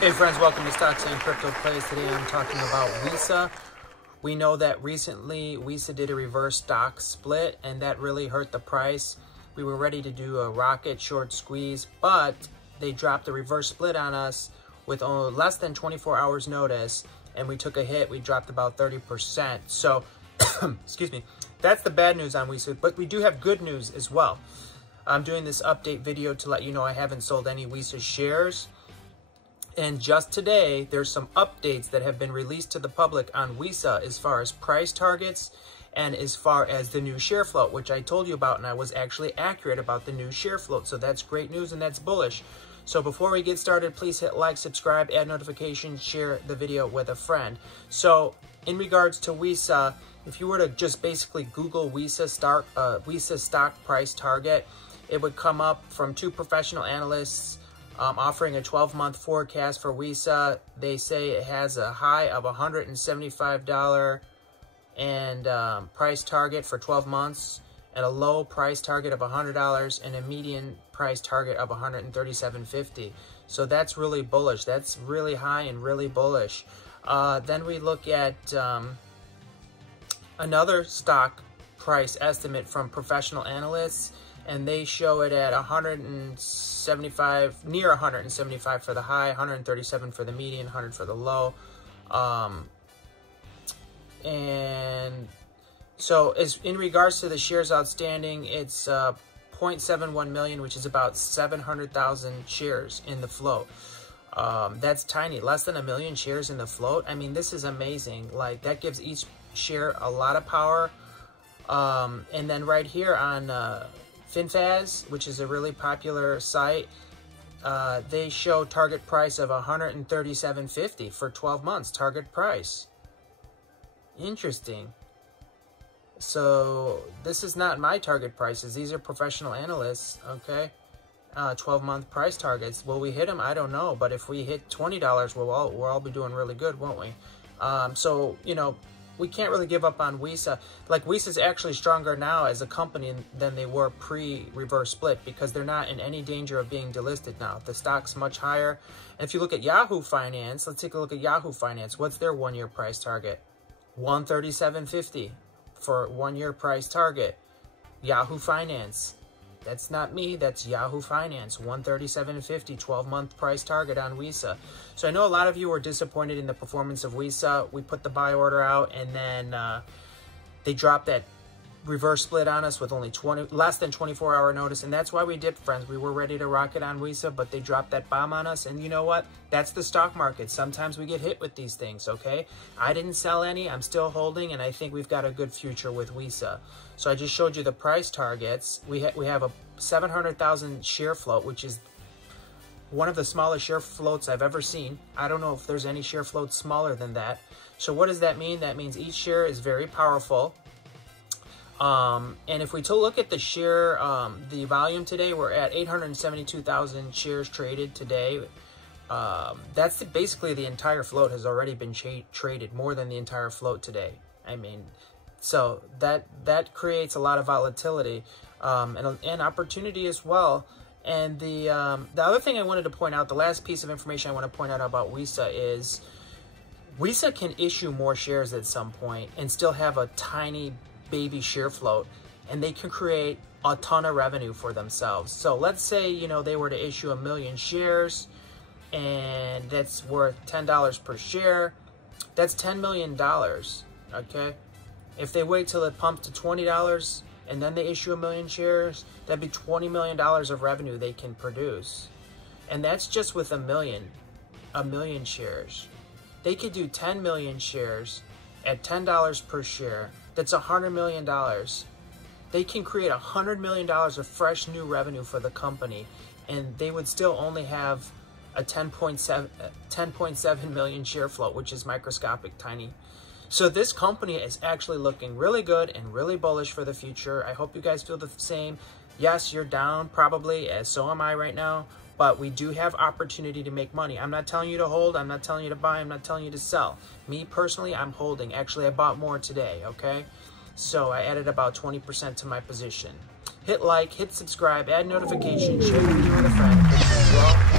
Hey friends, welcome to Stocks and Crypto Plays. Today I'm talking about Wisa. We know that recently Wisa did a reverse stock split and that really hurt the price. We were ready to do a rocket short squeeze, but they dropped a reverse split on us with less than 24 hours notice and we took a hit. We dropped about 30%. So, excuse me, that's the bad news on Wisa, but we do have good news as well. I'm doing this update video to let you know I haven't sold any Wisa shares. And just today, there's some updates that have been released to the public on Wisa as far as price targets and as far as the new share float, which I told you about, and I was actually accurate about the new share float. So that's great news and that's bullish. So before we get started, please hit like, subscribe, add notifications, share the video with a friend. So in regards to Wisa, if you were to just basically Google Wisa stock price target, it would come up from two professional analysts offering a 12-month forecast for Wisa. They say it has a high of $175 and price target for 12 months, and a low price target of $100 and a median price target of $137.50. So that's really bullish. That's really high and really bullish. Then we look at another stock price estimate from professional analysts, and they show it at 175, near 175 for the high, 137 for the median, 100 for the low. And so as in regards to the shares outstanding, it's 0.71 million, which is about 700,000 shares in the float. That's tiny, less than 1 million shares in the float. I mean, this is amazing. Like, that gives each share a lot of power. And then right here on FinFaz, which is a really popular site, they show target price of $137.50 for 12 months, target price. Interesting. So this is not my target prices. These are professional analysts, okay? 12-month price targets. Will we hit them? I don't know. But if we hit $20, we'll all be doing really good, won't we? So, you know, we can't really give up on Wisa. Like, Wisa's actually stronger now as a company than they were pre-reverse split because they're not in any danger of being delisted now. The stock's much higher. And if you look at Yahoo Finance, let's take a look at Yahoo Finance. What's their one-year price target? $137.50 for one-year price target. Yahoo Finance. That's not me, that's Yahoo Finance. $137.50, 12-month price target on Wisa. So I know a lot of you were disappointed in the performance of Wisa. We put the buy order out, and then they dropped that reverse split on us with only less than 24-hour notice, and that's why we dipped, friends. We were ready to rock it on Wisa, but they dropped that bomb on us, and you know what? That's the stock market. Sometimes we get hit with these things, okay? I didn't sell any. I'm still holding, and I think we've got a good future with Wisa. So I just showed you the price targets. We have a 700,000 share float, which is one of the smallest share floats I've ever seen. I don't know if there's any share floats smaller than that. So what does that mean? That means each share is very powerful. And if we look at the share, the volume today, we're at 872,000 shares traded today. That's basically the entire float has already been traded, more than the entire float today. I mean, so that creates a lot of volatility and opportunity as well. And the other thing I wanted to point out, the last piece of information I want to point out about Wisa is Wisa can issue more shares at some point and still have a tiny baby share float, and they can create a ton of revenue for themselves. So let's say, you know, they were to issue 1 million shares and that's worth $10 per share. That's $10 million, okay? If they wait till it pumps to $20 and then they issue 1 million shares, that'd be $20 million of revenue they can produce. And that's just with 1 million shares. They could do 10 million shares at $10 per share. That's $100 million. They can create $100 million of fresh new revenue for the company, and they would still only have a 10.7 million share float, which is microscopic, tiny. So this company is actually looking really good and really bullish for the future. I hope you guys feel the same. Yes, you're down probably, as so am I right now, but we do have opportunity to make money. I'm not telling you to hold. I'm not telling you to buy. I'm not telling you to sell. Me personally, I'm holding. Actually, I bought more today, okay? So I added about 20% to my position. Hit like, hit subscribe, add notifications, share the video with a friend.